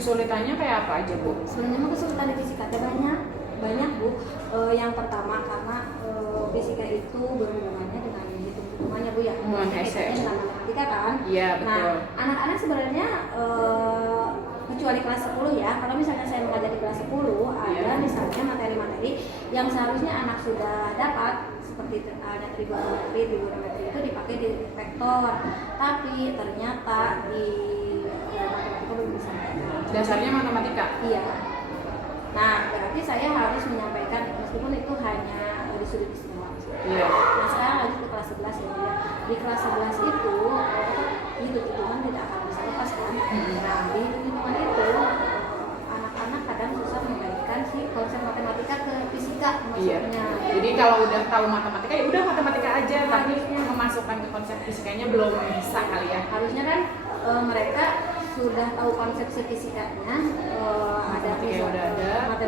Kesulitannya kayak apa aja, Bu? Sebenarnya mah kesulitan di fisika ada banyak Bu. Yang pertama karena fisika itu berhubungannya dengan hitung-hitungannya Bu ya. Hese. Dengan matematika kan. Iya, betul. Nah, anak-anak sebenarnya kecuali kelas 10 ya. Kalau misalnya saya mengajar di kelas 10 ada misalnya materi-materi yang seharusnya anak sudah dapat seperti ada trigonometri itu dipakai di vektor. Tapi ternyata di matematika belum bisa. Dasarnya matematika? Iya. Nah, berarti saya harus menyampaikan meskipun itu hanya di sudut istimewa. Iya. Nah, sekarang lanjut ke kelas 11 ya. Di kelas 11 itu hitung-hitungan tidak akan bisa lepas kan. Nah, di hitung-hitungan itu anak-anak kadang susah mengaitkan si konsep matematika ke fisika maksudnya. Iya. Jadi kalau udah tahu matematika ya udah matematika aja, tapi memasukkan ke konsep fisikanya belum bisa kali ya. Harusnya kan mereka sudah tahu konsepsi fisikanya, ada matematika yang udah ada, mereka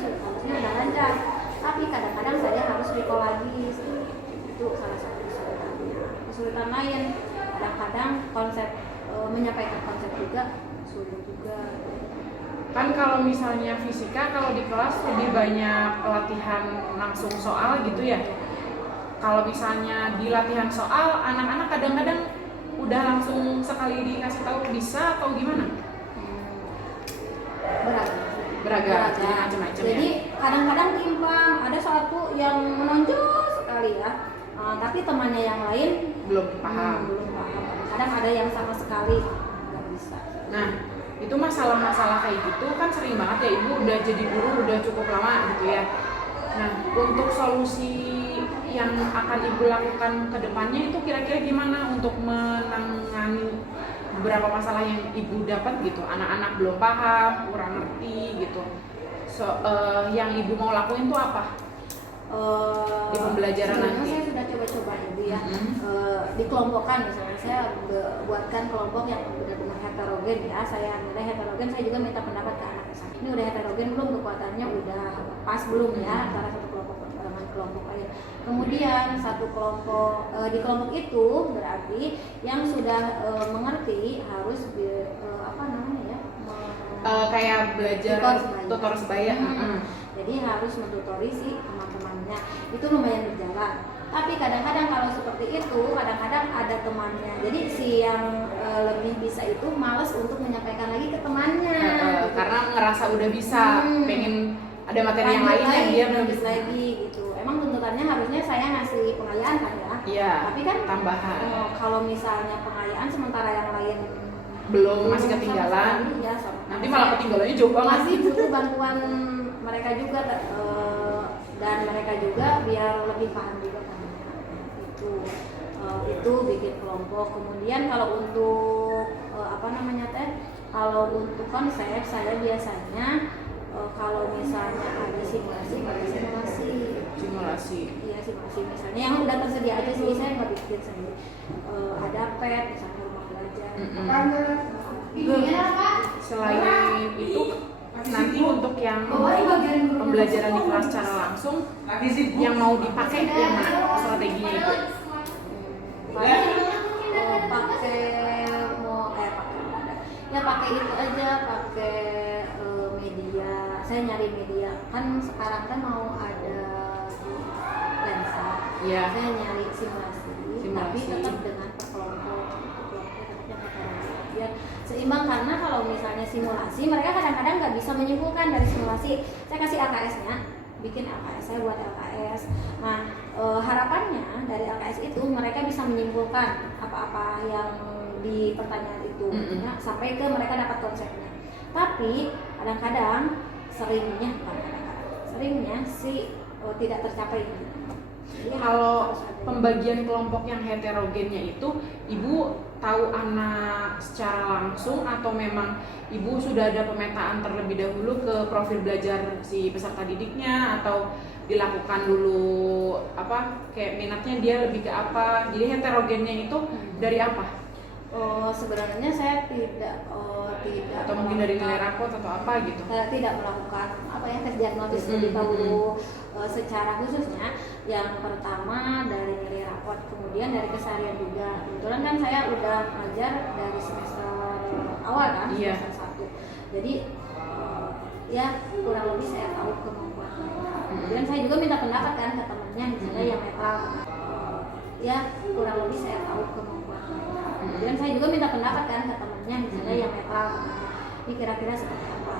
harusnya udah lancar. Tapi kadang-kadang saya harus recall lagi, itu salah satu kesulitannya. Kesulitan lain, kadang-kadang konsep menyampaikan konsep juga sulit juga. Kan kalau misalnya fisika, kalau di kelas lebih banyak latihan langsung soal gitu ya. Kalau misalnya di latihan soal, anak-anak kadang-kadang udah langsung sekali dikasih tahu bisa atau gimana? Beragam. Jadi macam-macam. Jadi kadang-kadang timpang, ada satu yang menonjol sekali ya, tapi temannya yang lain belum paham. Kadang ada yang sama sekali nggak bisa. Nah, itu masalah-masalah kayak gitu kan sering banget ya. Ibu udah jadi guru udah cukup lama gitu ya. Nah, untuk solusi yang akan Ibu lakukan ke depannya itu kira-kira gimana untuk menangani beberapa masalah yang Ibu dapat gitu? Anak-anak belum paham, kurang ngerti gitu. Yang Ibu mau lakuin itu apa? Di pembelajaran nanti? Saya sudah coba-coba Ibu ya. Dikelompokkan misalnya saya buatkan kelompok yang benar-benar heterogen ya. Saya nilai heterogen, saya juga minta pendapat ke anak saya. Ini udah heterogen belum, kekuatannya udah pas belum ya antara satu kelompok dengan kelompok lain. Kemudian satu kelompok di kelompok itu berarti yang sudah mengerti harus kayak belajar tutor sebaya. Jadi harus mentutori si teman-temannya. Itu lumayan berjalan. Tapi kadang-kadang kalau seperti itu, kadang-kadang ada temannya. Jadi si yang lebih bisa itu malas untuk menyampaikan lagi ke temannya. Gitu. Karena ngerasa udah bisa, pengen ada materi yang lain yang dia belum bisa lagi gitu. Emang tuntutannya harusnya saya ngasih pengayaan kan ya? Iya. Tapi kan tambahan. Kalau misalnya pengayaan sementara yang lain belum masih ketinggalan, ya, nanti malah ketinggalannya jauh banget. Masih butuh bantuan mereka juga dan mereka juga biar lebih paham juga kan. Itu bikin kelompok. Kemudian kalau untuk kalau untuk konsep saya biasanya kalau misalnya ada simulasi. Iya, simulasi misalnya yang udah tersedia aja sih, saya nggak bikin sendiri. Ada PET misalnya rumah belajar. Selain itu nanti untuk yang pembelajaran di kelas secara langsung yang mau dipakai yang mana strateginya itu? Pakai itu aja, pakai media. Saya nyari media. Kan sekarang kan mau ada lensa. Yeah. Saya nyari simulasi, tapi tetap dengan kelompok biar seimbang, karena kalau misalnya simulasi mereka kadang-kadang nggak bisa menyimpulkan dari simulasi. Saya kasih LKS-nya, bikin LKS, saya buat LKS. Nah, harapannya dari LKS itu mereka bisa menyimpulkan apa-apa yang di pertanyaan itu, ya, sampai ke mereka dapat konsepnya. Tapi kadang-kadang seringnya tidak tercapai. Jadi kalau pembagian kelompok yang heterogennya itu, Ibu tahu anak secara langsung atau memang Ibu sudah ada pemetaan terlebih dahulu ke profil belajar si peserta didiknya, atau dilakukan dulu kayak minatnya dia lebih ke apa? Jadi heterogennya itu dari apa? Sebenarnya saya tidak atau mungkin dari nilai rapot atau apa gitu. Saya tidak melakukan tes diagnosis lebih dahulu secara khususnya. Yang pertama dari nilai rapot, kemudian dari keseharian juga. Kebetulan kan saya udah ngajar dari semester awal kan, semester 1. Jadi ya kurang lebih saya tahu kemampuan mereka. Kemudian saya juga minta pendapat kan ke temannya misalnya yang metal. Ya kurang lebih saya tahu kemampuan mereka. Kemudian saya juga minta pendapat kan ke temannya misalnya yang metal. Ini kira-kira seperti apa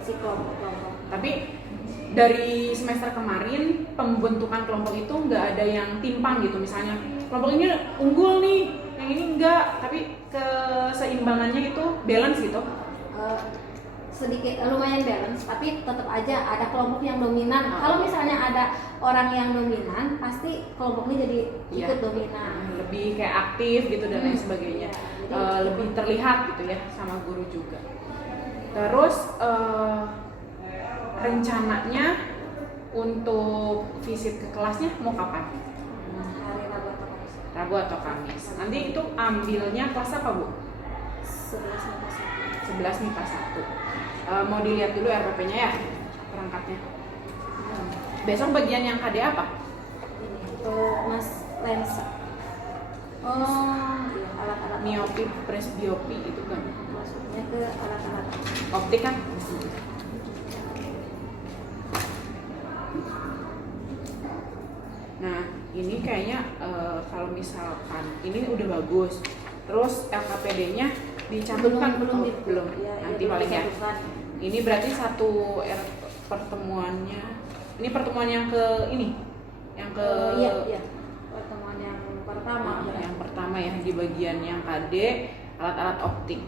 si kelompok-kelompok. Tapi dari semester kemarin pembentukan kelompok itu nggak ada yang timpang gitu, misalnya kelompok ini unggul nih, yang ini enggak, tapi keseimbangannya itu balance gitu. Sedikit lumayan balance, tapi tetap aja ada kelompok yang dominan. Kalau misalnya ada orang yang dominan, pasti kelompok ini jadi ikut dominan. Lebih kayak aktif gitu dan lain sebagainya. Jadi, lebih terlihat gitu ya sama guru juga. Terus rencananya untuk visit ke kelasnya mau kapan? Hari Rabu atau Kamis. Rabu atau Kamis. Nanti itu ambilnya kelas apa, Bu? 11 MIPA 1. Mau dilihat dulu RPP-nya ya, perangkatnya. Besok bagian yang KD apa? Mas lensa. Oh, iya, alat-alat Miopi, presbiopi itu kan. maksudnya ke alat-alat. Optik kan? Nah, ini kayaknya kalau misalkan ini udah bagus. Terus LKPD-nya dicantumkan belum Ya, nanti paling ya. Ini berarti satu pertemuannya. Ini pertemuan yang ke ini. Yang ke iya. Pertemuan yang pertama. Yang pertama ya di bagian yang KD alat-alat optik.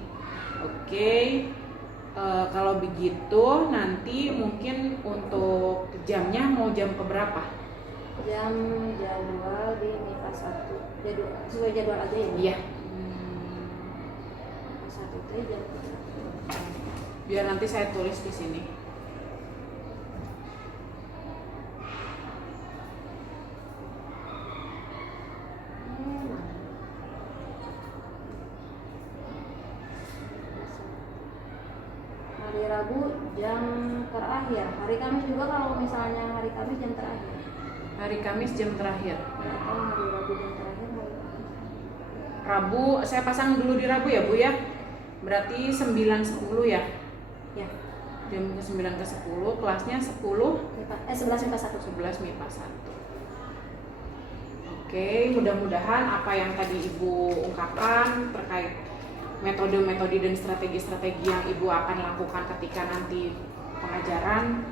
Oke. Kalau begitu nanti mungkin untuk jamnya mau jam keberapa? Jadwal di MIPA 1. Sesuai jadwal aja ya. Iya. MIPA 1 itu jam 1. Biar nanti saya tulis di sini. Hari Rabu jam terakhir. Hari Kamis juga kalau misalnya hari Kamis jam terakhir. Hari Kamis jam terakhir. Atau hari Rabu jam terakhir. Rabu saya pasang dulu di Rabu ya, Bu ya. Berarti 9.10 ya. Ya. Jam ke 9 ke 10, kelasnya 10 11 MIPA 1. 11 MIPA 1. Oke, mudah-mudahan apa yang tadi Ibu ungkapkan terkait metode-metode dan strategi-strategi yang Ibu akan lakukan ketika nanti pengajaran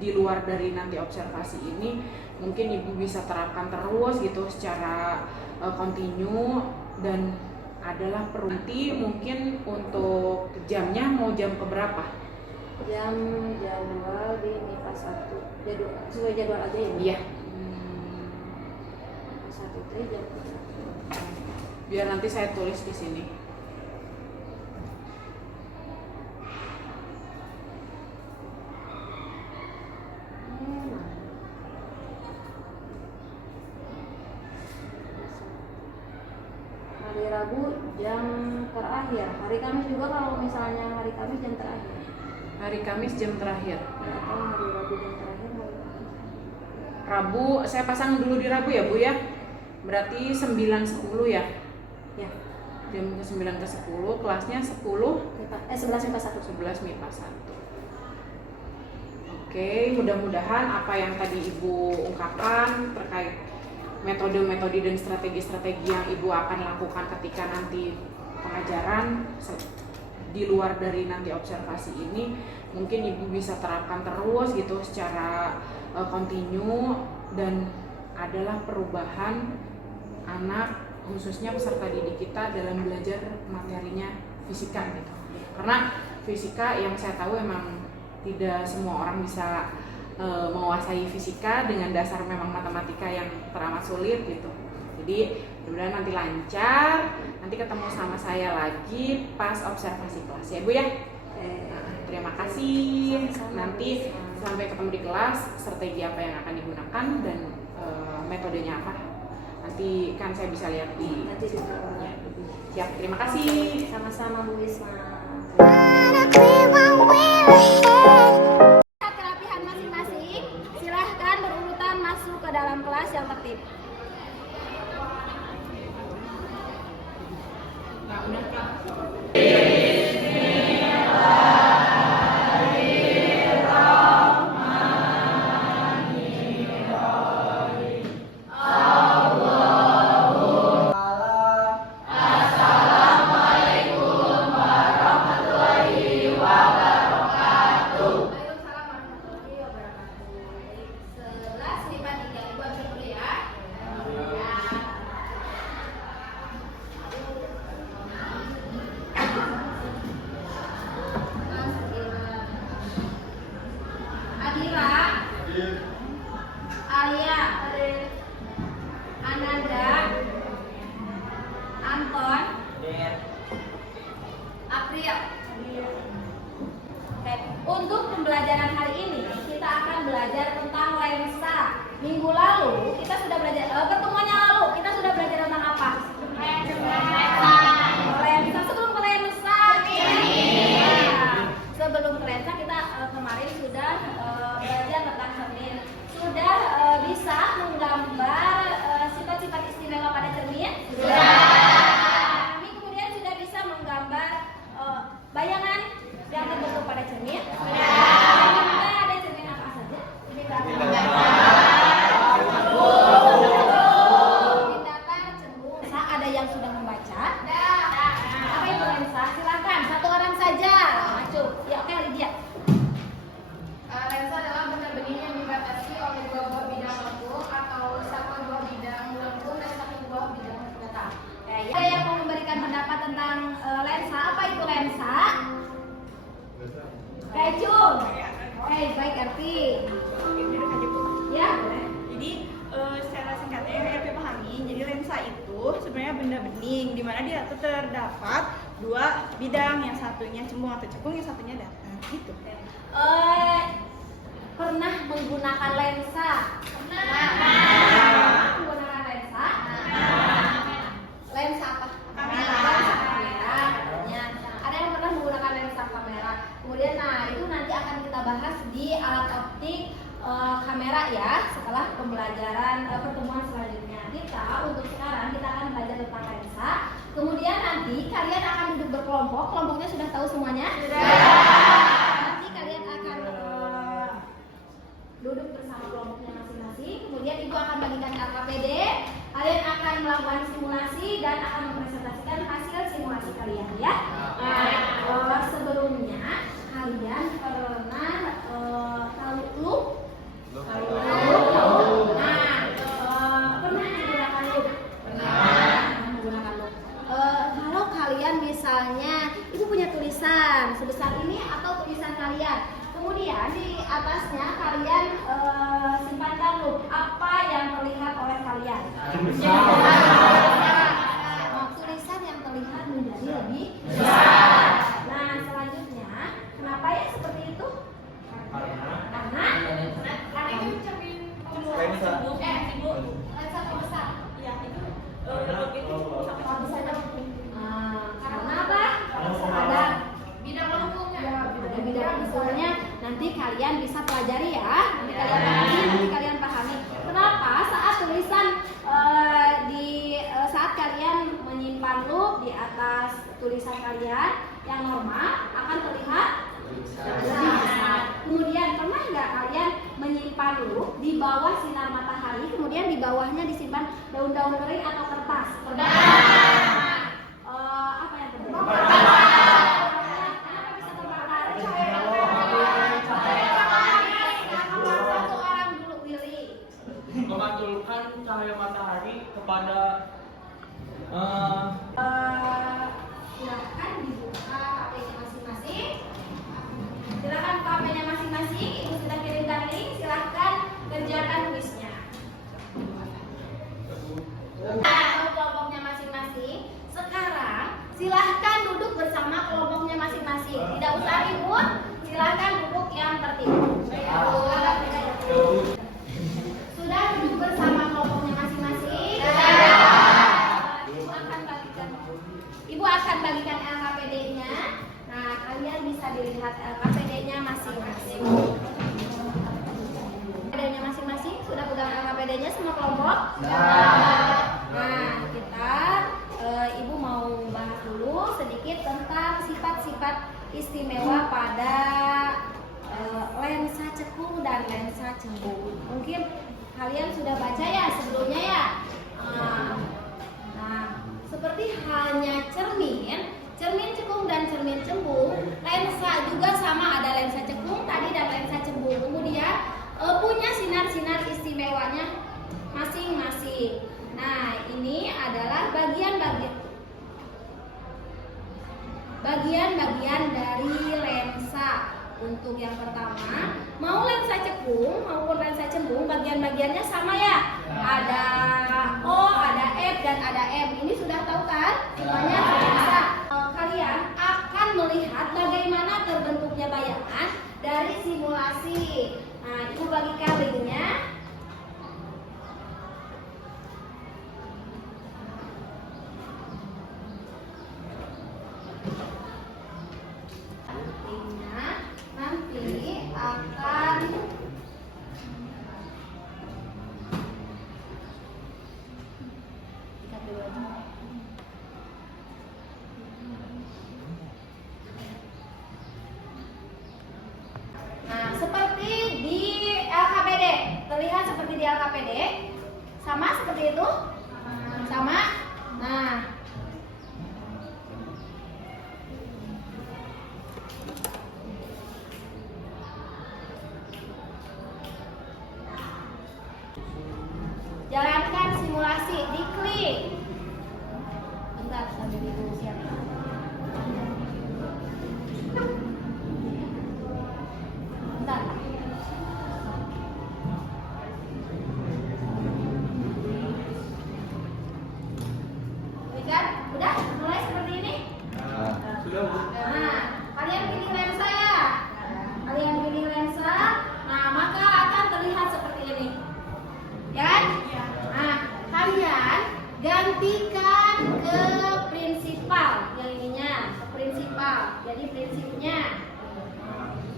di luar dari nanti observasi ini mungkin Ibu bisa terapkan terus gitu secara kontinu dan adalah nanti mungkin untuk jamnya mau jam keberapa? Jadwal di MIPA 1. Sesuai jadwal aja ya. Iya. MIPA 1 itu jam 1. Biar nanti saya tulis di sini. Hari Rabu jam terakhir. Hari Kamis juga kalau misalnya hari Kamis jam terakhir. Hari Kamis jam terakhir. Atau hari Rabu jam terakhir. Rabu saya pasang dulu di Rabu ya, Bu ya. Berarti 9.10 ya. Ya. Jam ke 9 ke 10, kelasnya 11 MIPA 1. 11 MIPA 1. Oke, mudah-mudahan apa yang tadi Ibu ungkapkan terkait metode-metode dan strategi-strategi yang Ibu akan lakukan ketika nanti pengajaran di luar dari nanti observasi ini mungkin Ibu bisa terapkan terus gitu secara kontinu dan adalah perubahan anak khususnya peserta didik kita dalam belajar materinya fisika gitu. Karena fisika yang saya tahu emang tidak semua orang bisa menguasai fisika dengan dasar memang matematika yang teramat sulit gitu. Jadi mudah-mudahan nanti lancar, nanti ketemu sama saya lagi pas observasi kelas ya Bu ya. Terima kasih. Nanti sampai ketemu di kelas, strategi apa yang akan digunakan dan metodenya apa. Nanti kan saya bisa lihat di Nanti di bawahnya. Siap, terima kasih. Sama-sama Bu Wisma. Kerapihan masing-masing, silahkan berurutan masuk ke dalam kelas yang tertib. Nah, udah, Kak. April. Oke, untuk pembelajaran hari ini kita akan belajar tentang lensa. Minggu lalu kita sudah belajar, pertemuan yang lalu kita sudah belajar tentang apa? Lensa. Sebelum ke lensa, sebelum ke lensa kita kemarin sudah belajar tentang cermin. Sudah bisa menggambar sifat-sifat istimewa pada cermin? Sudah. Kami kemudian sudah bisa menggambar bayangan yang terbentuk pada cermin? Sudah. Ada cermin apa saja? Ini ada yang sudah membaca? Apa itu lensa? Silakan, satu orang saja. Maju. Ya, oke, Lydia. Lensa adalah benda bening yang dibatasi oleh dua buah bidang lengkung atau satu buah bidang lengkung dan satu buah bidang datar. Ada yang mau memberikan pendapat tentang lensa? Apa itu lensa? Kecung. Oke, baik, Erti. Ya, boleh. Jadi secara singkatnya yang RP pahami, jadi lensa itu sebenarnya benda bening di mana dia terdapat dua bidang, yang satunya cembung atau cekung, yang satunya datar. Gitu. Pernah menggunakan lensa? Pernah menggunakan lensa? Lensa apa? Kamera. Lensa kamera. Katanya. Ada yang pernah menggunakan lensa kamera. Kemudian, nah itu nanti akan kita bahas di alat optik kamera ya, setelah pembelajaran pertemuan selanjutnya. Kita untuk sekarang kita akan belajar tentang lensa. Kemudian nanti kalian akan duduk berkelompok. Kelompoknya sudah tahu semuanya? Sudah. Nanti kalian akan duduk bersama kelompoknya masing-masing. Kemudian ibu akan bagikan LKPD. Kalian akan melakukan simulasi dan akan mempresentasikan hasil simulasi kalian ya. Nah, sebelumnya kalian pernah tahu loop? Nah, pernah menggunakan loop? Pernah menggunakan loop. Kalau kalian misalnya, ibu punya tulisan sebesar ini atau tulisan kalian, kemudian di atasnya kalian simpankan loop. Apa yang terlihat oleh kalian? Tulisan yang terlihat menjadi lebih besar. Nah, selanjutnya, kenapa ya seperti itu? Karena itu cermin lensa terbesar. Iya, itu lebih Karena apa? Ada bidang lengkungnya. Ada bidang lengkungnya. Nanti kalian bisa pelajari ya. Nanti kalian pahami. Kenapa saat tulisan saat kalian menyimpan loop di atas tulisan kalian yang normal akan terlihat lebih besar. Kemudian pernah nggak kalian menyimpan loop di bawah sinar matahari, kemudian di bawahnya disimpan daun-daun kering atau kertas? Pernah? Apa yang terjadi? Kenapa bisa terbakar? Satu orang dulu, Willy. Memantulkan cahaya matahari kepada Silakan dibuka HP-nya masing-masing. Silakan buka HP-nya masing-masing. Ibu sudah kirimkan link. Silakan kerjakan kuisnya. Kelompoknya masing-masing. Sekarang silahkan duduk bersama kelompoknya masing-masing. Tidak usah ribut. Silahkan duduk yang tertib. Sudah duduk bersama kelompoknya masing-masing. Ibu akan bagikan LKPD-nya. Nah, kalian bisa dilihat LKPD-nya masing-masing. LKPD-nya masing-masing sudah pegang LKPD-nya semua kelompok? Nah, kita Ibu mau bahas dulu sedikit tentang sifat-sifat istimewa pada lensa cekung dan lensa cembung. Mungkin kalian sudah baca ya sebelumnya ya. Nah, seperti halnya cermin cekung dan cermin cembung, lensa juga sama, ada lensa cekung tadi dan lensa cembung. Kemudian punya sinar-sinar istimewanya masing-masing. Nah, ini adalah bagian-bagian dari lensa. Untuk yang pertama, mau lensa cekung maupun lensa cembung, bagian-bagiannya sama ya. Ada O, ada F, dan ada M. Ini sudah tahu kan? Semuanya seperti di LKPD? Sama seperti itu? Sama? Nah, jalankan simulasi, diklik. Bentar, sambil dulu siap. Bentar. Kan? Udah? Mulai seperti ini? Nah, kalian pilih lensa ya. Kalian pilih lensa. Nah, maka akan terlihat seperti ini. Ya kan? Nah, kalian gantikan ke prinsipal. Yang ininya, ke prinsipal. Jadi prinsipnya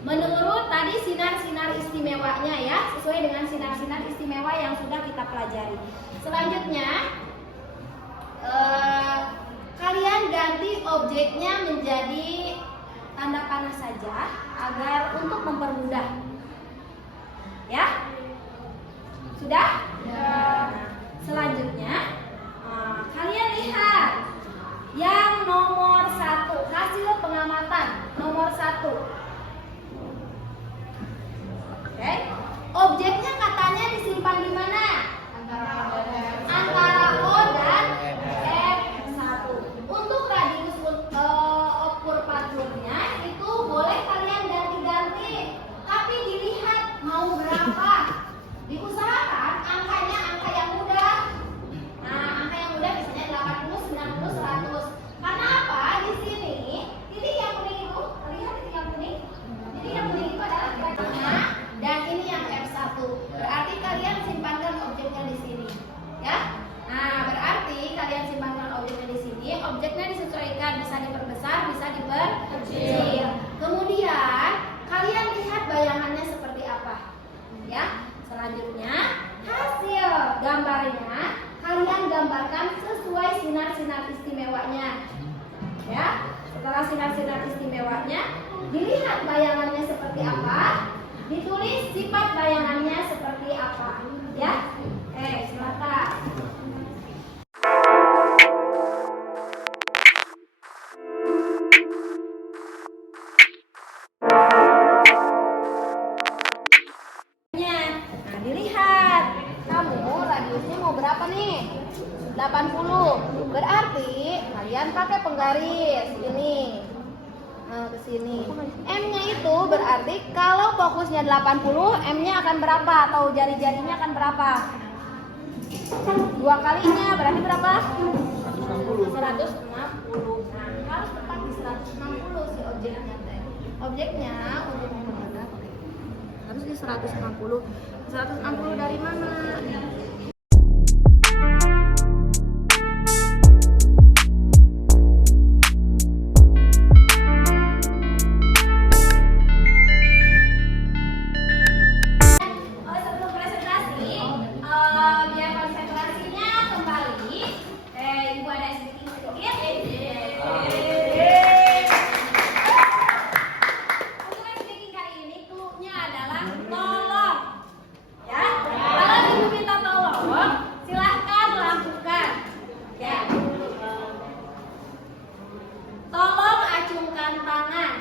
menurut tadi sinar-sinar istimewanya ya, sesuai dengan sinar-sinar istimewa yang sudah kita pelajari. Selanjutnya kalian ganti objeknya menjadi tanda panah saja agar untuk mempermudah. Ya? Sudah? Ya. Selanjutnya kalian lihat yang nomor 1, hasil pengamatan nomor 1. Oke. Objeknya katanya disimpan di mana? Antara O dan F1. Untuk radius observatornya itu boleh kalian ganti-ganti, tapi dilihat mau berapa. Diusahakan angkanya angka yang mudah. Nah, angka yang mudah misalnya 80, 90, 100. Karena apa? Di sini titik yang kuning itu, terlihat titik yang kuning? Titik yang kuning itu adalah kira-kira dan ini yang F1. Berarti kalian simpankan objeknya di sini. Ya? Nah, berarti kalian simpankan objeknya di sini. Objeknya disesuaikan, bisa diperbesar, bisa diperkecil. Kemudian kalian lihat bayangannya seperti apa. Ya? Selanjutnya hasil gambarnya kalian gambarkan sesuai sinar-sinar istimewanya. Ya? Setelah sinar-sinar istimewanya, dilihat bayangannya seperti apa, ditulis sifat bayangannya seperti apa. Ya? Silakan. Nah, dilihat. Kamu radiusnya mau berapa nih? 80. Berarti kalian pakai penggaris ini. Nah, ke sini. M-nya itu berarti kalau fokusnya 80, M-nya akan berapa? Atau jari-jarinya akan berapa? 2 kalinya berarti berapa? 160. Nah, harus tepat di 160 si objeknya teh. Objeknya untuk mempermudah harus di 160. 160 dari mana? Sebelum presentasi, biar konsentrasinya kembali. Ibu ada sedikit. Untuk speaking kali ini clue-nya adalah tolong. Ya, kalau ibu minta tolong, silahkan lakukan. Ya, tolong acungkan tangan.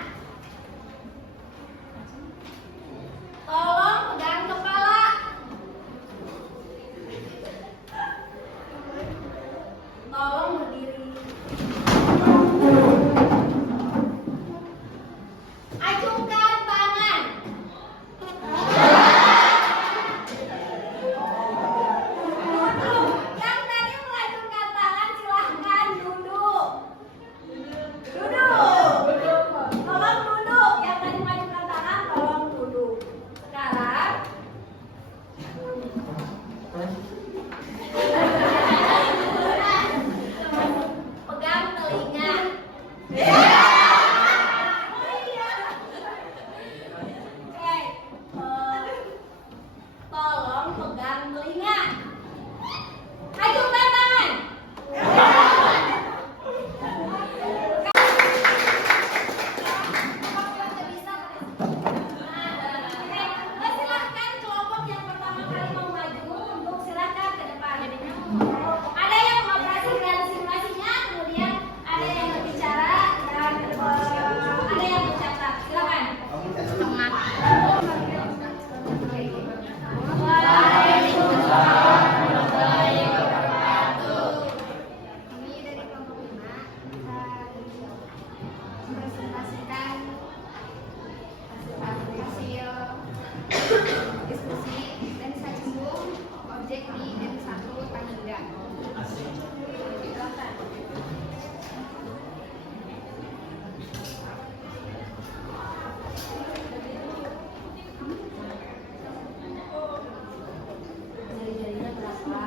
Tolong pegang kepala. Tolong berdiri. Acungkan tangan. Yang tadi mengacungkan tangan silahkan duduk. Duduk. presentasikan hasil diskusi lensa cembung objek di M1 Tangerang. Silakan. Jari-jarinya berapa?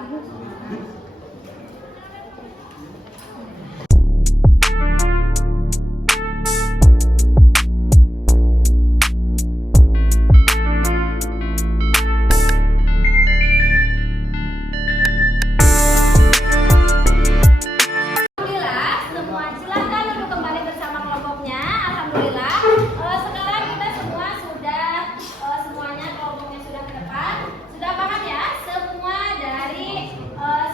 Alhamdulillah, semua silakan duduk kembali bersama kelompoknya. Alhamdulillah, sekarang kita semua sudah semuanya kelompoknya sudah ke depan. Sudah paham ya semua dari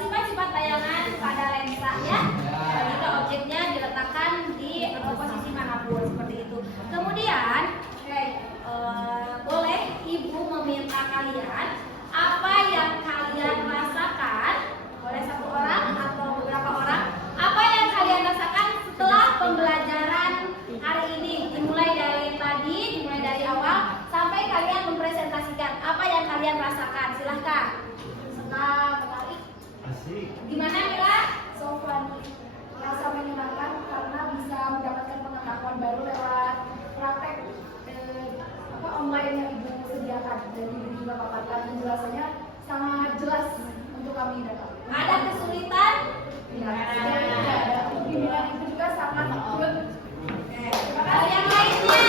sifat-sifat bayangan pada lensa ya. Jika objeknya diletakkan di posisi manapun seperti itu. Kemudian, boleh ibu meminta kalian apa yang kalian rasakan. Boleh satu orang atau beberapa orang. Apa yang kalian rasakan setelah pembelajaran hari ini? Dimulai dari tadi, dimulai dari awal sampai kalian mempresentasikan apa yang kalian rasakan. Silahkan. Senang, menarik. Gimana Mila? Sofwan, rasa menyenangkan karena bisa mendapatkan pengetahuan baru lewat praktek online yang ibu sediakan dan ibu juga paparkan penjelasannya sangat jelas untuk kami dapat. Ada kesulitan? Tidak ada. Bimbingan itu juga sangat good. Terima kasih. Yang lainnya.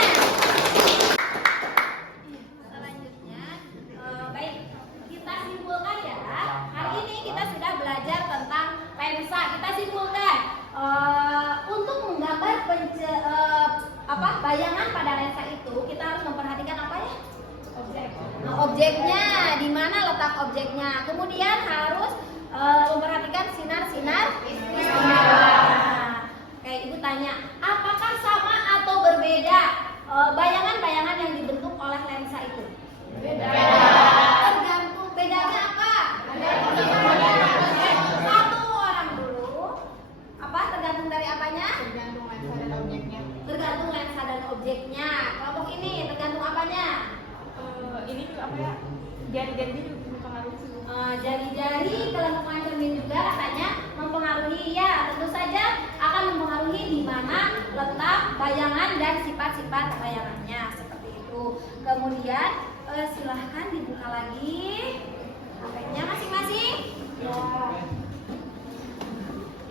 Selanjutnya, baik kita simpulkan ya. Hari ini kita sudah belajar tentang lensa. Kita simpulkan untuk menggambar bayangan pada lensa itu kita harus memperhatikan apa ya? Objeknya, di mana letak objeknya. Kemudian harus memperhatikan sinar-sinar istimewa. Kayak ibu tanya, apakah sama atau berbeda bayangan-bayangan yang dibentuk oleh lensa itu? Beda. Tergantung bedanya apa? Satu orang dulu. Apa? Tergantung dari apanya? Tergantung lensa dan objeknya. Tergantung lensa dan objeknya. Kelompok ini tergantung apanya? Ini juga apa ya? Jari-jari juga mempengaruhi sih. Jari-jari kelengkungan cermin juga katanya mempengaruhi. Ya, tentu saja akan mempengaruhi di mana letak bayangan dan sifat-sifat bayangannya seperti itu. Kemudian silahkan dibuka lagi HP-nya masing-masing. Ya.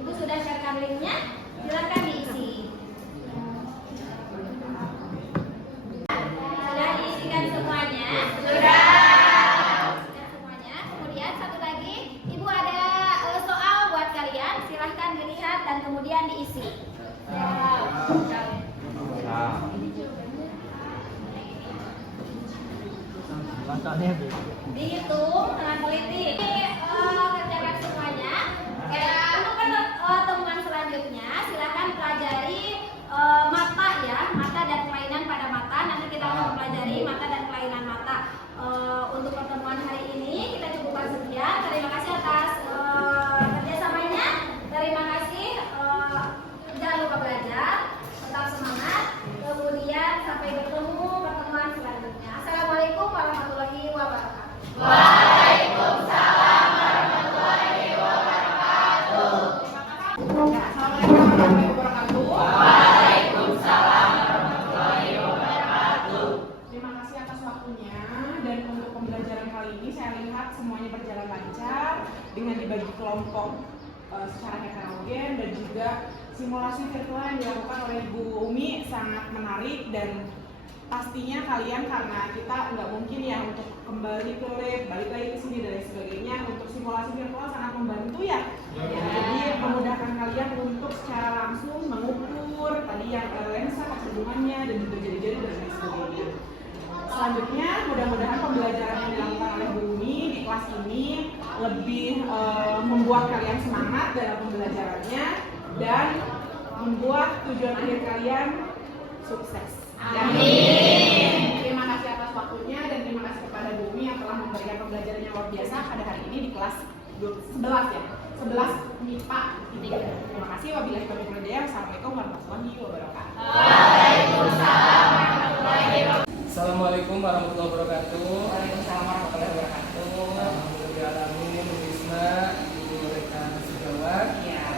Ibu sudah sharekan linknya, silahkan diisi. Sudah diisikan semuanya? Sudah. Semuanya. Kemudian satu lagi, ibu ada soal buat kalian. Silahkan dilihat dan kemudian diisi. Dihitung dengan teliti. Kerjakan semuanya. Untuk pertemuan selanjutnya, silahkan pelajari mata ya, mata dan kelainan pada mata. Nanti kita akan mempelajari mata dan kelainan mata. Untuk pertemuan hari ini kita cukupkan sekian. Terima kasih atas kerjasamanya. Terima kasih. Jangan lupa belajar, tetap semangat. Kemudian sampai bertemu pertemuan selanjutnya. Assalamualaikum warahmatullahi wabarakatuh. Waalaikumsalam warahmatullahi wabarakatuh. Assalamualaikum warahmatullahi wabarakatuh. Waalaikumsalam warahmatullahi wabarakatuh. Terima kasih atas waktunya dan untuk pembelajaran kali ini saya lihat semuanya berjalan lancar dengan dibagi kelompok secara heterogen dan juga simulasi virtual yang dilakukan oleh Ibu Umi sangat menarik dan pastinya kalian karena kita nggak mungkin ya untuk kembali ke lab, balik lagi ke sini dan sebagainya, untuk simulasi virtual sangat membantu ya. Jadi memudahkan kalian untuk secara langsung mengukur tadi yang lensa kecenderungannya dan juga jari-jari dan lain sebagainya. Selanjutnya mudah-mudahan pembelajaran yang dilakukan oleh Bu Umi di kelas ini lebih membuat kalian semangat dalam pembelajarannya dan membuat tujuan akhir kalian sukses. Amin. Terima kasih atas waktunya dan terima kasih kepada Bu Umi yang telah memberikan pembelajaran yang luar biasa pada hari ini di kelas 11 ya. 11 MIPA 3. Terima kasih. Wabillahi taufiq wal hidayah. Wassalamualaikum warahmatullahi wabarakatuh. Assalamualaikum warahmatullahi wabarakatuh. Waalaikumsalam warahmatullahi wabarakatuh. Alhamdulillah, Wisma, Ibu rekan sejawat, Ya,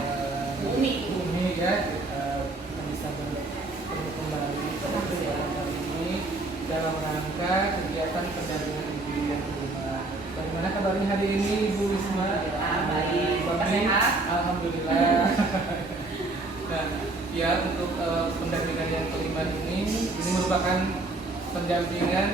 Umi. Umi ya, kita bisa bertemu kembali pada kesempatan kali ini dalam rangka kegiatan pendampingan ibu yang di rumah. Bagaimana kabarnya hari ini, Ibu Wisma? Baik. Bapak sehat? Alhamdulillah. Nah, ya untuk pendampingan yang kelima ini merupakan pendampingan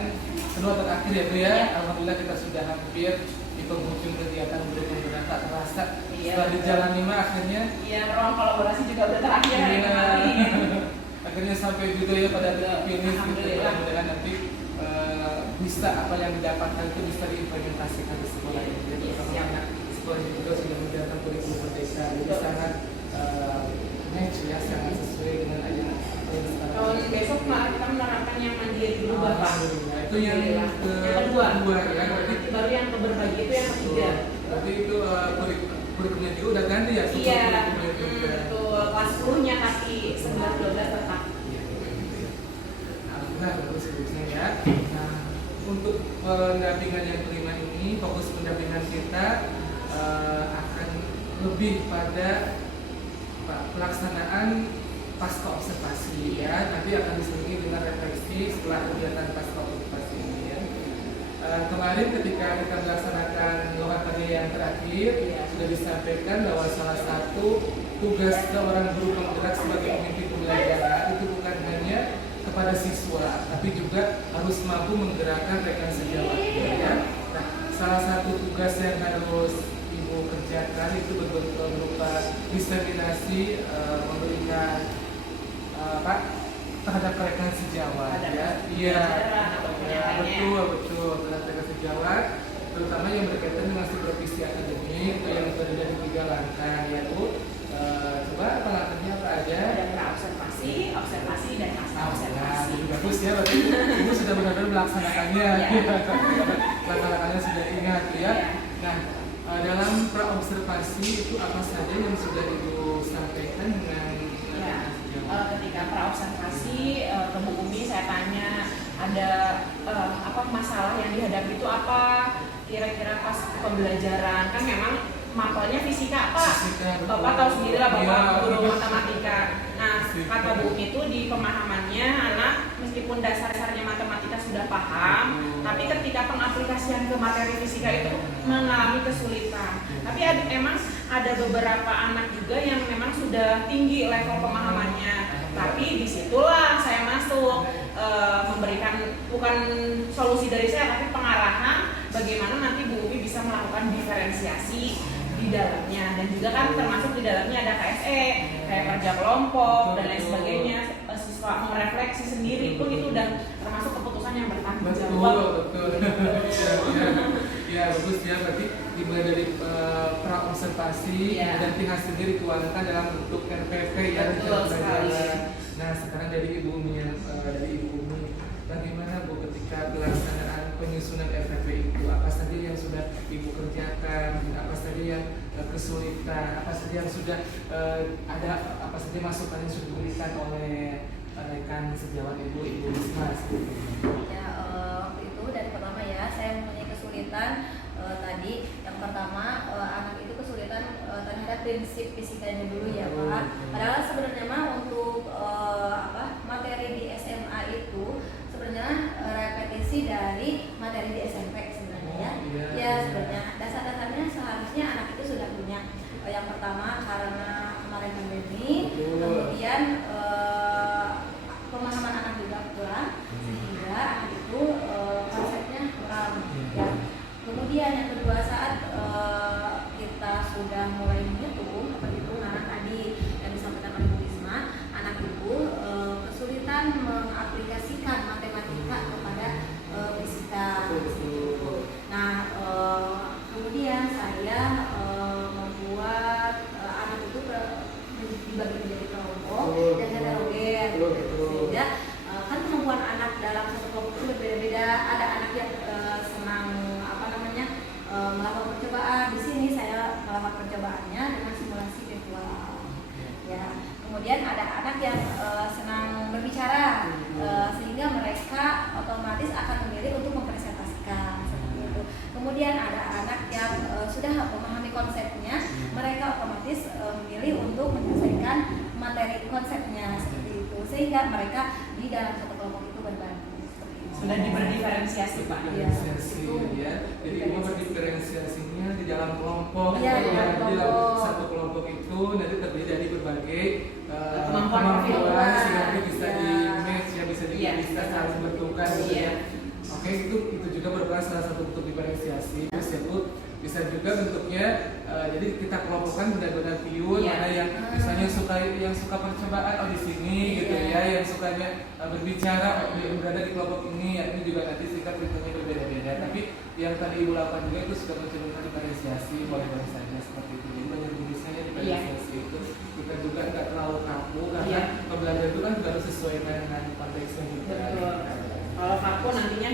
kedua terakhir ya Bu ya. Alhamdulillah kita sudah hampir di penghujung kegiatan benar-benar tak terasa. Iya, Setelah betul. dijalani mah akhirnya Iya, ruang kolaborasi juga udah terakhir hari iya, kemarin. akhirnya sampai juga ya pada titik finish gitu. Alhamdulillah. Mudah-mudahan nanti bisa apa yang didapatkan itu bisa diimplementasikan di sekolah ini. Jadi Iya, siap. anak sekolah ini juga sudah menjalankan kurikulum merdeka. Jadi Betul. sangat match ya, sangat sesuai dengan ajaran Tahun besok kita menerapkan yang mandiri dulu Bapak. Alhamdulillah. Itu yang Alhamdulillah. kedua ya. Nah, Berarti nanti baru yang berbagi itu yang ketiga. berarti itu kurikulumnya juga udah ganti ya? Iya, Kurikulumnya juga. betul. Kelas 10-nya tapi 11-12 tetap. Nah, bagus bagusnya ya. Nah, untuk pendampingan yang kelima ini, fokus pendampingan kita akan lebih pada pelaksanaan pasca observasi ya. Nanti akan diselingi dengan refleksi setelah kegiatan pasca observasi ini ya. Kemarin ketika kita melaksanakan loka kerja yang terakhir sudah disampaikan bahwa salah satu tugas seorang guru penggerak sebagai pemimpin pembelajaran itu bukan hanya kepada siswa, tapi juga harus mampu menggerakkan rekan sejawat ya. Nah, salah satu tugas yang harus Ibu kerjakan itu berupa diseminasi memberikan apa terhadap rekan sejawat ya. Iya. Betul terhadap rekan sejawat, terutama yang berkaitan dengan supervisi akademik yang terdiri dari 3 langkah ya Bu. Coba apa langkahnya apa aja? Ada pra-observasi, observasi, dan pasca observasi. Bagus ya, berarti Ibu sudah benar-benar melaksanakannya. Iya. Langkah-langkahnya sudah ingat ya. Iya. Nah, dalam pra-observasi itu apa saja yang sudah Ibu sampaikan dengan Ya, ketika pra-observasi ke Bu Umi saya tanya ada apa masalah yang dihadapi itu apa kira-kira pas pembelajaran, kan memang mapelnya fisika Pak. Fisika, betul. Bapak tahu sendiri lah Bapak Iya. guru matematika. Nah, Fisika. kata Bu Umi itu di pemahamannya anak meskipun dasar-dasarnya matematika sudah paham, tapi ketika pengaplikasian ke materi fisika itu mengalami kesulitan. Tapi emang ada beberapa anak juga yang memang sudah tinggi level pemahamannya. Tapi disitulah saya masuk memberikan bukan solusi dari saya, tapi pengarahan bagaimana nanti Bu Umi bisa melakukan diferensiasi di dalamnya, dan juga kan termasuk di dalamnya ada KSE kayak kerja kelompok dan lain sebagainya. Siswa merefleksi sendiri pun itu udah termasuk keputusan yang bertanggung jawab. Betul. Ya, bagus ya. Berarti dimulai dari pra-observasi, Ya. nanti hasilnya dituangkan dalam bentuk RPP ya. Betul rencana sekali. pembelajaran. Nah, sekarang dari Ibu Umi bagaimana Bu ketika pelaksanaan penyusunan RPP itu, apa saja yang sudah Ibu kerjakan, apa saja yang kesulitan, apa saja yang sudah ada, apa saja masukan yang sudah diberikan oleh rekan sejawat Ibu Wisma. Ya, waktu itu dari pertama ya saya mempunyai kesulitan tadi. Yang pertama anak itu kesulitan terhadap prinsip fisikanya dulu ya Pak. Padahal sebenarnya mah untuk materi di SMA itu sebenarnya repetisi dari materi di SMP sebenarnya ya. Ya sebenarnya dasar-dasarnya seharusnya anak itu sudah punya. Yang pertama karena kemarin pandemi, kemudian pemahaman anak juga kurang sehingga anak itu konsepnya kurang ya. Kemudian yang kedua saat kita sudah mulai menghitung perhitungan tadi yang disampaikan oleh Bu Risma, anak itu kesulitan mengaplikasikan matematika kepada fisika. Nah kemudian saya membuat anak itu dibagi menjadi kelompok dan heterogen, sehingga kan kemampuan anak dalam satu kelompok itu berbeda-beda. Ada anak yang senang melakukan percobaan. Di sini saya melakukan percobaannya dengan simulasi virtual. Ya. Kemudian ada anak yang senang berbicara. otomatis akan memilih untuk mempresentasikan seperti itu. Kemudian ada anak yang sudah memahami konsepnya, mereka otomatis memilih untuk menyelesaikan materi konsepnya seperti itu, sehingga mereka di dalam satu kelompok itu berbagi. Sudah diferensiasi Pak. Diferensiasi ya. Jadi ibu berdiferensiasinya di dalam kelompok. Iya, di dalam Di dalam kelompok. satu kelompok itu nanti terdiri dari berbagai kemampuan kemampuan sehingga nanti bisa Iya. di match ya, bisa bisa saling bentukan gitu Iya. ya. Oke, itu juga merupakan salah satu bentuk diferensiasi. Terus ya Bu, bisa juga bentuknya jadi kita kelompokkan benar-benar pure, Iya. mana yang misalnya yang suka percobaan di sini gitu Iya. ya, yang sukanya berbicara berada di kelompok ini ya, ini juga nanti sikap ritmenya berbeda-beda. Tapi yang tadi ibu lakukan juga itu sudah mencerminkan diferensiasi, boleh-boleh saja seperti itu. Jadi banyak jenisnya diferensiasi itu kita juga nggak terlalu kaku karena Iya. pembelajaran itu kan juga harus sesuai dengan konteksnya juga. Betul. Kalau kaku nantinya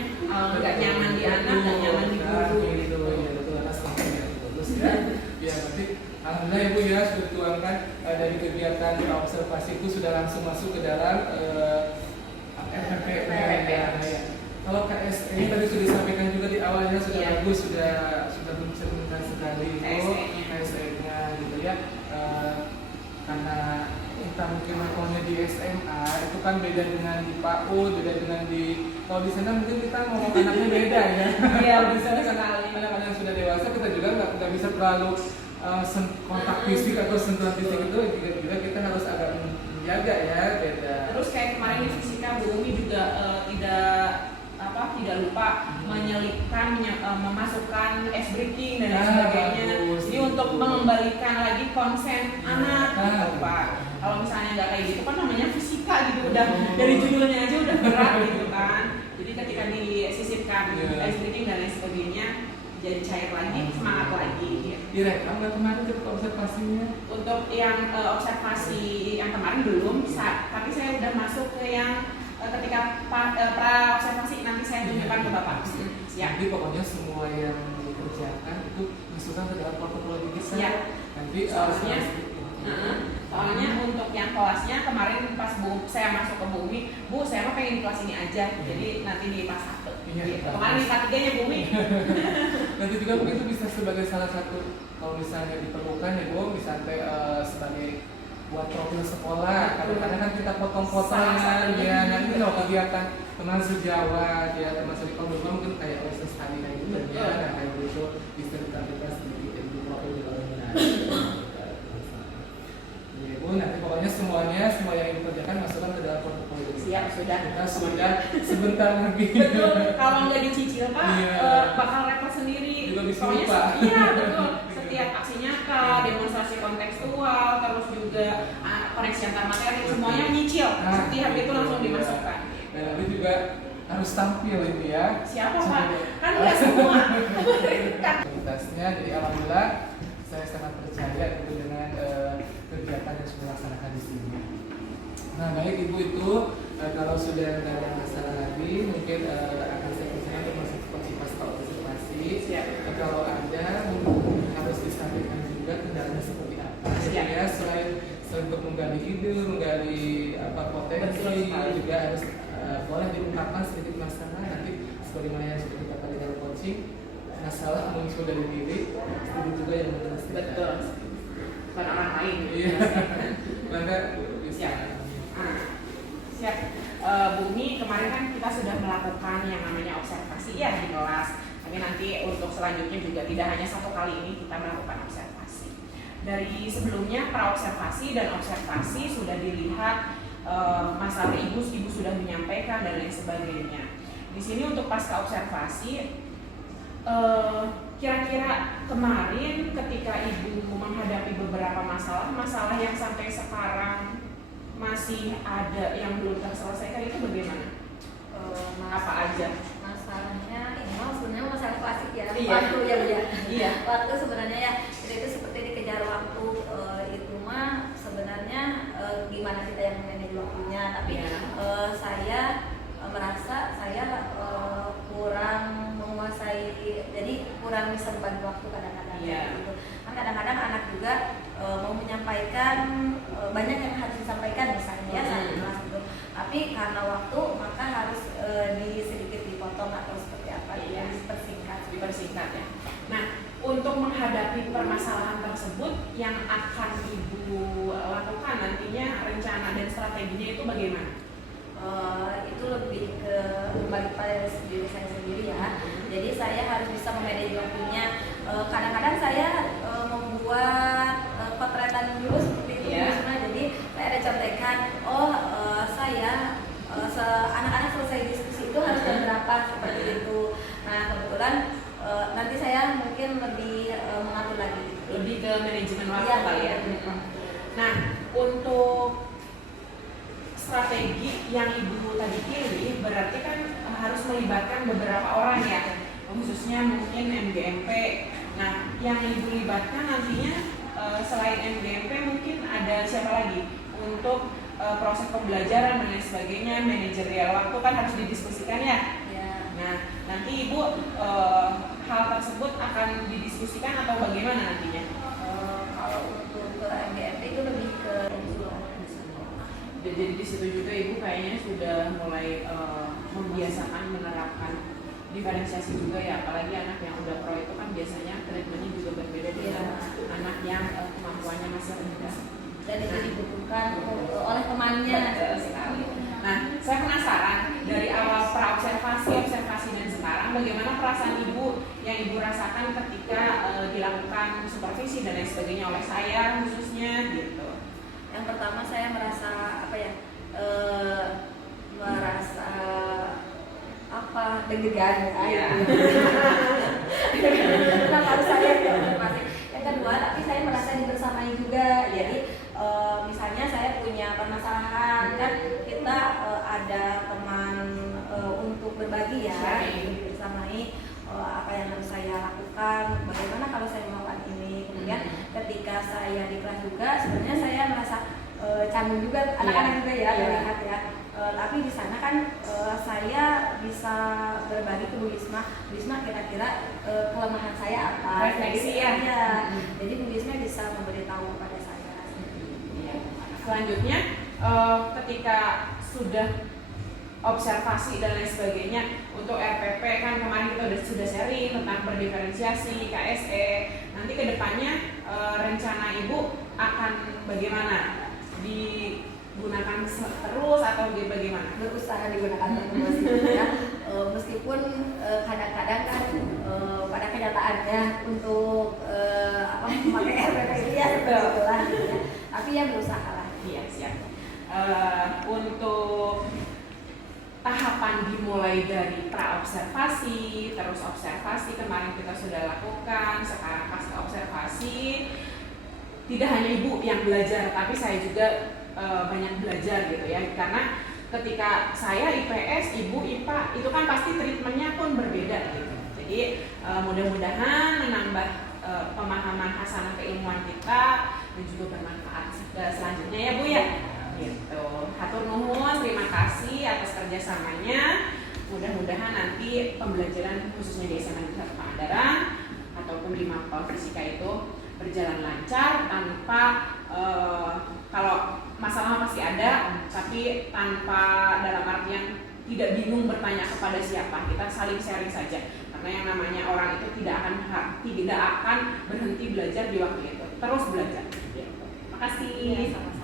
nggak nyaman di anak, nggak nyaman di guru. Gitu ya, betul atas namanya bagus ya. Ya berarti alhamdulillah ibu ya sudah dituangkan dari kegiatan observasi itu sudah langsung masuk ke dalam FPP ya. Kalau KSE tadi sudah disampaikan juga di awalnya sudah Iya. bagus, sudah mencerminkan sekali itu KSE-nya gitu ya. Karena kita mungkin makolnya di SMA itu kan beda dengan di PAUD, beda dengan di kalau di sana mungkin kita ngomong anaknya beda ya. Iya, Di sana kan sekali. anak-anak yang sudah dewasa kita juga nggak bisa terlalu kontak fisik atau sentuhan fisik itu juga kita harus agak menjaga ya, beda. Terus kayak kemarin di fisika Bu Umi juga tidak lupa menyelipkan memasukkan ice breaking dan lain sebagainya. Bagus. Jadi untuk mengembalikan lagi konsen anak gitu Ah. Pak. Kalau misalnya nggak kayak gitu kan namanya fisika gitu, udah dari judulnya aja udah berat gitu kan. Jadi ketika disisipkan Yeah. ice breaking dan lain sebagainya jadi cair lagi, semangat lagi gitu. Direkam nggak kemarin kita observasinya? Untuk yang observasi yang kemarin belum, tapi saya udah masuk ke yang ketika pra observasi nanti saya tunjukkan ke Bapak. Siap. Jadi pokoknya semua yang dikerjakan itu masukkan ke dalam portofolio kita. Siap. Nanti Soalnya untuk yang kelasnya kemarin pas saya masuk ke Bumi, Bu saya mau pengen kelas ini aja, jadi nanti di pas 1. Iya, Gitu. bagus. Kemarin di kelas 3-nya Bumi. nanti juga mungkin itu bisa sebagai salah satu kalau misalnya diperlukan ya Bu, misalnya sebagai buat profil sekolah. Kadang-kadang kan kita potong-potong Salah satunya. ya, nanti loh kegiatan teman sejawat ya, teman sekolah dulu mungkin kayak OSIS tadi kayak gitu Betul. ya, nah kayak gitu diceritakan kita sedikit ya, di profil juga benar. Ya Bu, nanti pokoknya semua yang dikerjakan masukkan ke dalam portofolio. Siap, sudah. Kita sudah sebentar lagi. Betul. Kalau nggak dicicil Pak, Iya. bakal repot sendiri. Juga bisa Pokoknya lupa. iya betul. Setiap aksi nyata, demonstrasi kontekstual, terus juga koneksi antar materi, semuanya nyicil. Setiap itu langsung dimasukkan. Dan nanti juga harus tampil ini ya. Siapa Pak? Kan nggak semua. Kan. Kualitasnya, jadi alhamdulillah saya sangat percaya gitu dengan kegiatan yang sudah dilaksanakan di sini. Nah baik Ibu itu kalau sudah tidak ada masalah lagi mungkin akan saya persilakan untuk masuk ke pasca observasi. Siap. Kalau ada harus disampaikan juga kendalanya seperti apa. Siap. Ya selain untuk menggali ide, menggali potensi, Betul sekali. juga harus boleh diungkapkan sedikit masalah nanti sebagaimana yang sudah kita kali dalam coaching, masalah muncul dari diri, itu juga yang menyelesaikan. Betul. Bukan orang lain. Iya. Maka bisa. Siap. Siap. Bumi kemarin kan kita sudah melakukan yang namanya observasi ya di kelas. Tapi nanti untuk selanjutnya juga tidak hanya satu kali ini kita melakukan observasi. Dari sebelumnya pra observasi dan observasi sudah dilihat masalah ibu sudah menyampaikan dan lain sebagainya. Di sini untuk pasca observasi kira-kira kemarin ketika ibu menghadapi beberapa masalah yang sampai sekarang masih ada yang belum terselesaikan itu bagaimana? Apa aja? Masalahnya ini sebenarnya masalah klasik ya. Iya. Waktu ya Bu ya. Iya. Waktu sebenarnya ya itu seperti dikejar waktu itu mah sebenarnya gimana kita yang manage waktunya. Tapi Iya. saya merasa saya kurang menguasai, jadi kurang bisa berbagi waktu kadang-kadang. Iya. Gitu. Kan kadang-kadang anak juga mau menyampaikan banyak yang harus disampaikan misalnya ya saat kelas gitu. Tapi karena waktu maka harus sedikit dipotong atau seperti apa, Iya. dipersingkat. Dipersingkat ya. Nah, untuk menghadapi permasalahan tersebut yang akan Ibu lakukan nantinya rencana dan strateginya itu bagaimana? Itu lebih ke kembali pada diri saya sendiri ya. Jadi saya harus bisa memanage waktunya. Kadang-kadang saya membuat potretan dulu seperti itu. Iya. Jadi saya ada contekan, saya anak-anak selesai diskusi itu harus jam berapa seperti itu. Nah kebetulan nanti saya mungkin lebih mengatur lagi. Lebih ke manajemen waktu Iya, kali ya. iya. Nah, untuk strategi yang Ibu tadi pilih berarti kan harus melibatkan beberapa orang ya, khususnya mungkin MGMP. Nah, yang Ibu libatkan nantinya selain MGMP mungkin ada siapa lagi untuk proses pembelajaran dan lain sebagainya, manajerial waktu kan harus didiskusikan ya. Ya. Nah, nanti Ibu hal tersebut akan didiskusikan atau bagaimana nantinya? Kalau untuk ke MGMP itu lebih ke Jadi di situ juga Ibu kayaknya sudah mulai membiasakan menerapkan diferensiasi juga ya, apalagi anak yang udah pro itu kan biasanya treatmentnya juga berbeda dengan anak yang kemampuannya masih rendah. dan itu dibutuhkan oleh temannya. Betul sekali. Nah, saya penasaran dari awal praobservasi, observasi dan sekarang bagaimana perasaan Ibu yang Ibu rasakan ketika dilakukan supervisi dan lain sebagainya oleh saya khususnya gitu. Yang pertama saya merasa deg-degan Iya. Kenapa harus saya observasi? Yang kedua, tapi saya merasa dibersamai juga. Jadi misalnya saya punya permasalahan kan kita ada teman untuk berbagi ya, Sharing. dibersamai apa yang harus saya lakukan, bagaimana kalau saya melakukan ini. Kemudian ketika saya di kelas juga sebenarnya saya merasa canggung juga, anak-anak juga ya, melihat ya. Tapi di sana kan saya bisa berbagi ke Bu Risma. Bu Risma kira-kira kelemahan saya apa? Refleksi ya. Iya. Jadi Bu Risma bisa memberitahu kepada saya. Iya. Selanjutnya ketika sudah observasi dan lain sebagainya untuk RPP kan kemarin kita sudah sharing tentang berdiferensiasi, KSE. Nanti kedepannya rencana Ibu akan bagaimana? Digunakan terus atau bagaimana? Berusaha digunakan terus ya. Meskipun kadang-kadang kan pada kenyataannya untuk memakai RPP itu ya seperti itulah gitu ya. Tapi ya berusaha lah. Iya, siap. Untuk tahapan dimulai dari praobservasi, terus observasi kemarin kita sudah lakukan, sekarang pasca observasi. Tidak hanya Ibu yang belajar, tapi saya juga banyak belajar gitu ya. Karena ketika saya IPS, Ibu IPA, itu kan pasti treatmentnya pun berbeda gitu. Jadi mudah-mudahan menambah pemahaman hasanah keilmuan kita dan juga bermanfaat selanjutnya ya Bu ya. Gitu. Hatur nuhun, terima kasih atas kerjasamanya. Mudah-mudahan nanti pembelajaran khususnya di SMA Negeri 1 Pangandaran ataupun di Mapel Fisika itu berjalan lancar tanpa kalau masalah pasti ada, tapi tanpa dalam artian tidak bingung bertanya kepada siapa. Kita saling sharing saja, karena yang namanya orang itu tidak akan berhenti belajar di waktu itu, terus belajar. Terima kasih. Iya, sama-sama.